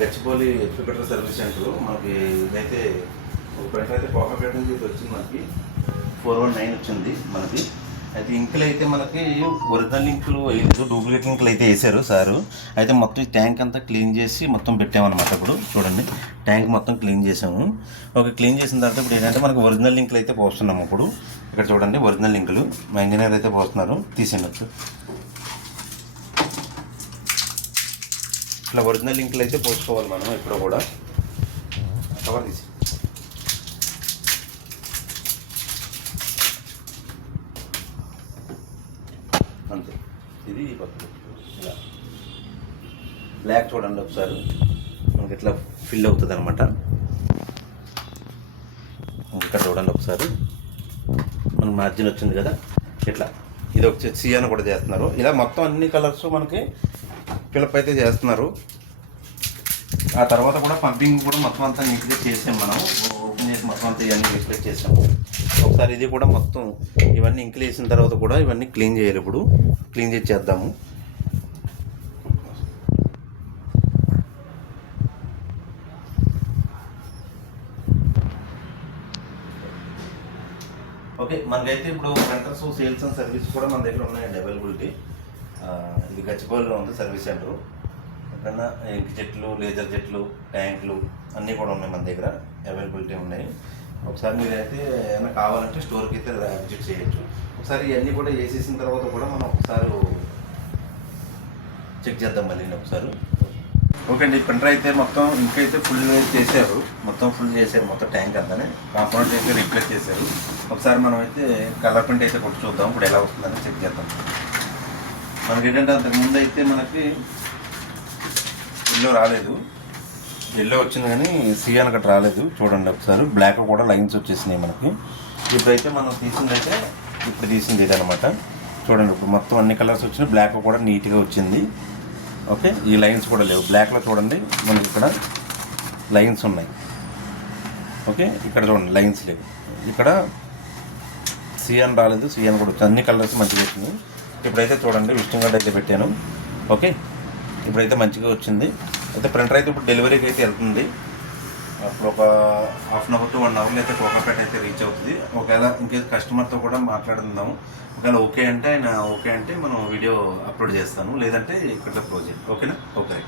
Gachibowli ఎఫ్పిపెట్ర service centre మనకి ఇదైతే ఒక ప్రింటర్ అయితే కోకాపేట నుంచి ఇది వచ్చింది మనకి 419 వచ్చింది మనకి. అయితే ఇంకులు అయితే మనకి ఒరిజినల్ ఇంకులు వేయలేదు, డూప్లికేట్ ఇంకులు అయితే వేసారు సారు. అయితే మొత్తం ఈ ట్యాంక్ అంతా క్లీన్ చేసి మొత్తం పెట్టామన్నమాట. ఇప్పుడు చూడండి ట్యాంక్ మొత్తం క్లీన్ చేసాము. ఓకే, క్లీన్ చేసిన తర్వాత ఇప్పుడు ఏంటంటే మనకి ఒరిజినల్ ఇంకులు అయితే పోస్తున్నాము. ఇప్పుడు ఇక్కడ చూడండి ఒరిజినల్ ఇంకులు మా ఇంజనీర్ అయితే పోస్తున్నారు. తీసేయచ్చు ఇట్లా ఒరిజినల్ ఇంకులు అయితే పోసుకోవాలి మనం ఇప్పుడు కూడా. కవర్ తీసి అంతే. ఇది ఇలా బ్లాక్ చూడండి ఒకసారి మనకి ఇట్లా ఫిల్ అవుతుంది అనమాట. ఇక్కడ చూడండి ఒకసారి మన మార్జిన్ వచ్చింది కదా ఇట్లా. ఇది ఒక సియాన్ కూడా చేస్తున్నారు. ఇలా మొత్తం అన్ని కలర్స్ మనకి ఫిలప్ అయితే చేస్తున్నారు. ఆ తర్వాత కూడా పంపింగ్ కూడా మొత్తం అంతా నీట్గా చేసాం మనం. ఓపెన్ చేసి మొత్తం అంతా ఇవన్నీ రిఫ్లెక్ట్ చేసాము. ఒకసారి ఇది కూడా మొత్తం ఇవన్నీ ఇంకులు వేసిన తర్వాత కూడా ఇవన్నీ క్లీన్ చేయాలి. ఇప్పుడు క్లీన్ చేసి చేద్దాము. ఓకే, మనకైతే ఇప్పుడు ప్రింటర్స్ సేల్స్ అండ్ సర్వీస్ కూడా మన దగ్గర ఉన్నాయండి అవైలబిలిటీ. ఇది గచ్చిబౌలిలో ఉంది సర్వీస్ సెంటర్. ఎక్కడన్నా ఇంక్ జెట్లు, లేజర్ జెట్లు, ట్యాంకులు అన్నీ కూడా ఉన్నాయి మన దగ్గర అవైలబిలిటీ ఉన్నాయి. ఒకసారి మీరైతే ఏమైనా కావాలంటే స్టోర్కి అయితే విజిట్ చేయొచ్చు. ఒకసారి ఇవన్నీ కూడా వేసేసిన తర్వాత కూడా మనం ఒకసారి చెక్ చేద్దాం మళ్ళీ ఒకసారి. ఓకే అండి, ప్రింటర్ అయితే మొత్తం ఇంకైతే ఫుల్ చేశారు. మొత్తం ఫుల్ చేశారు మొత్తం ట్యాంక్ అంతానే. కాంపౌండ్ అయితే రీప్లేస్ చేశారు. ఒకసారి మనం అయితే కలర్ ప్రింట్ అయితే కొట్టి చూద్దాం ఇప్పుడు ఎలా వస్తుందని చెక్ చేద్దాం. మనకి ఏంటంటే అంతకుముందు అయితే మనకి ఎల్లో రాలేదు, ఎల్లో వచ్చింది కానీ సియాన్ అక్కడ రాలేదు. చూడండి ఒకసారి బ్లాక్ కూడా లైన్స్ వచ్చేసినాయి మనకి. ఇప్పుడైతే మనం తీసిందైతే ఇప్పుడు తీసింది ఇదనమాట. చూడండి ఇప్పుడు మొత్తం అన్ని కలర్స్ వచ్చినాయి, బ్లాక్ కూడా నీట్గా వచ్చింది. ఓకే, ఈ లైన్స్ కూడా లేవు. బ్లాక్లో చూడండి మనకి ఇక్కడ లైన్స్ ఉన్నాయి. ఓకే, ఇక్కడ చూడండి లైన్స్ లేవు. ఇక్కడ సియాన్ రాలేదు, సియాన్ కూడా వచ్చింది. అన్ని కలర్స్ మంచిగా వచ్చింది. ఇప్పుడైతే చూడండి విజిటింగ్ కార్డ్ అయితే పెట్టాను. ఓకే, ఇప్పుడైతే మంచిగా వచ్చింది. అయితే ప్రింటర్ అయితే ఇప్పుడు డెలివరీకి అయితే వెళ్తుంది. అప్పుడు ఒక హాఫ్ అన్ అవర్ టు 1 అవర్లో అయితే కోకాపేట అయితే రీచ్ అవుతుంది. ఒకవేళ ఇంకేస్ కస్టమర్తో కూడా మాట్లాడుకుందాము. ఒకవేళ ఓకే అంటే ఆయన ఓకే అంటే మనం వీడియో అప్లోడ్ చేస్తాను, లేదంటే ఇక్కడ క్లోజ్ చేయండి. ఓకేనా? ఓకే.